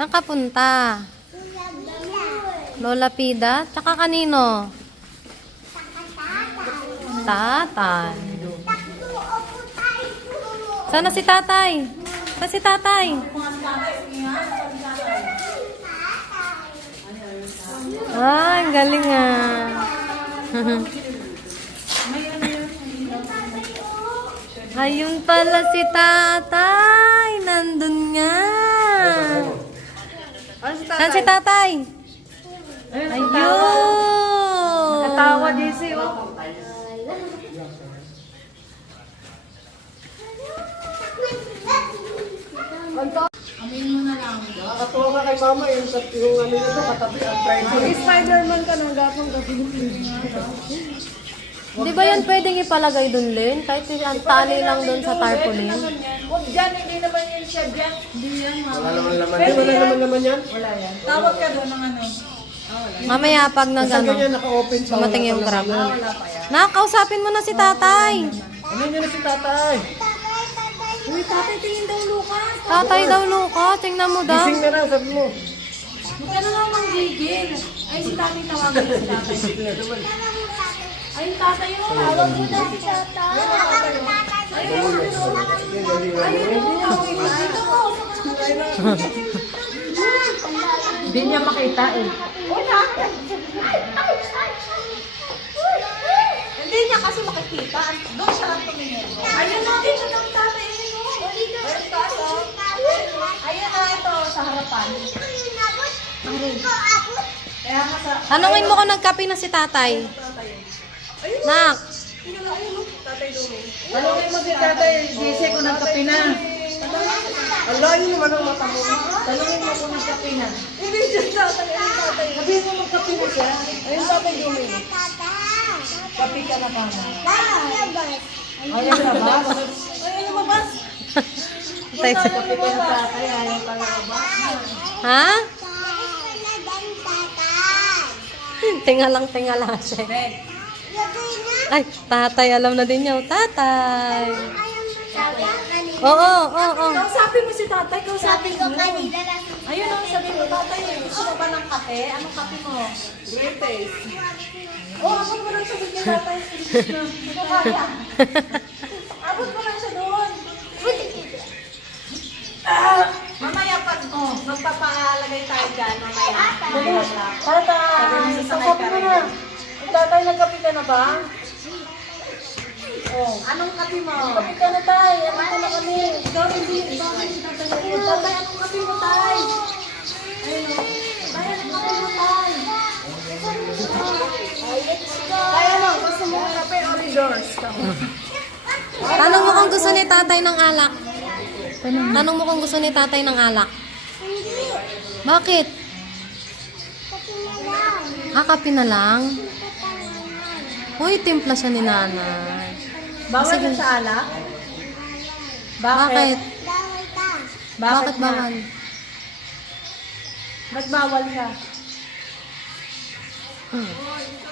Saan ka punta? Lola Pida? Tsaka kanino? Tatay. Sana si tatay? Saan si tatay? Ah, ang galing ah. Ayun pala si tatay. Nandun nga. Saan si tatay? Ayun. Natawa, JC, oh. Nakakatuwa ka kay mama yung ano na to, katabi ang private. Spider-Man ka ng gapang gabi. Di ba yan pwedeng ipalagay dun, Len? Kahit ang tali lang dun sa tarpaulin. Huwag dyan, hindi naman yan siya dyan. Hindi yan, Wala naman laman. Wala naman yan. Wala yan. Tawag ka doon ng ano. Mamaya pag nag Saan ano, ganyan naka-open pa? dumating yung grab. Wala pa yan. Nakakausapin mo na si tatay. Ano yun na si tatay? Uy, tatay, tingin daw Lucas. Tatay daw, Luka. Tingnan mo daw. Gising na lang, sabi mo. Huwag ka na lang manggigil. Ay, si tatay tawagin si tatay. Ay, yung tatay yun. Tawag mo daw si tatay. Hindi niya makita eh. Hindi niya kasi makikita. Doon siya lang tumingin. Ayun na, dito ng tatay. Ayun na ito sa harapan. Kaya nga sa... Tanungin mo kung nagkape na si tatay. Nak. Tanungin mo si tatay, Jesse, kung nagkape na. Ala, yun naman ang mata mo. Tanungin mo kung nagkape na. Hindi siya tatay, ayun tatay. Sabihin mo magkape na siya. Ayun tatay, Jumi. Kape ka na pa na. Ayaw na ba? Ayaw na ba? Tay- Kape ka na tatay, ayaw ka na ba? Ha? Tinga lang siya. Ay, tatay, alam na din niya. Tatay. Oo. Kausapin mo si tatay, kausapin mo. kanina lang. Ayun ang sabi mo, tatay, gusto mo ba ng kape? Anong kape mo? Greatest. Oh, abot mo lang siya doon kay tatay. Ito kaya. Abot mo lang siya doon. Mamaya pag, magpapalagay tayo dyan. Mamaya. Tatay, kape mo na. Tatay, nagkape ka na ba? Oh, anong kape mo? Kape ka na, tay. Ano ko na kami? Ikaw hindi. Tatay, anong kape mo, tay? Ayun o. Tay, anong kape mo, tay? Tay, ano? Gusto mo ng kape o doors? Tanong mo kung gusto ni tatay ng alak. Tanong mo kung gusto ni tatay ng alak. Bakit? Kape na lang. Uy, timpla siya ni nanay. Bawal na sa alak? Bakit? Bakit Bakit na? bawal? Ba't bawal ka?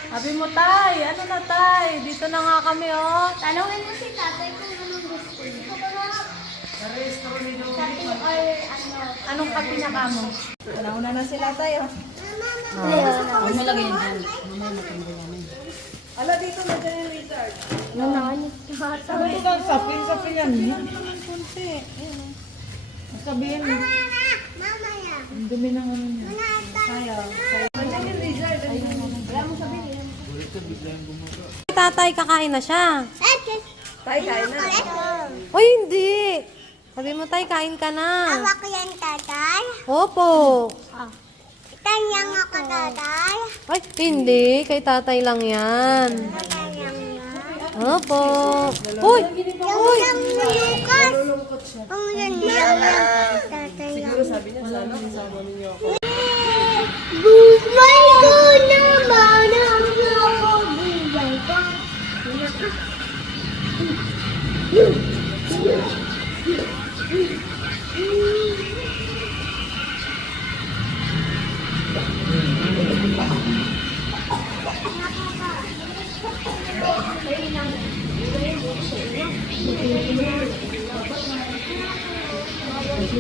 Sabi mo, tay, ano na, tay? Dito na nga kami, oh. Tanungin mo si tatay kung anong gusto niya. Kape or ano. Anong kape na kamo? Nauna na sila tayo. Huwag mo lagay yan. Ala, dito na dyan yung Richard. Ano ito lang, sapin yan. Yan naman kunti. Sabihin mo. Mamaya. Ang dumi ng ano niya. Ayaw. Nandiyan yung Richard. Wala mo sabihin. Tatay, kakain na siya. Tay, kain na. Uy, hindi. Sabi mo, tay, kain ka na. Hawak yan, tatay. Opo. Tanyang ako, tatay. Ay, hindi. Kay tatay lang yan. Tanyang yan. Opo. Uy! Uy! Yung Lucas. Ang yan yan. Tatay lang. Sabi niya, sana kasama ninyo ako. Bumay ko naman ang ako. Bumay ko.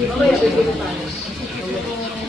Mamaya, bibili tayo.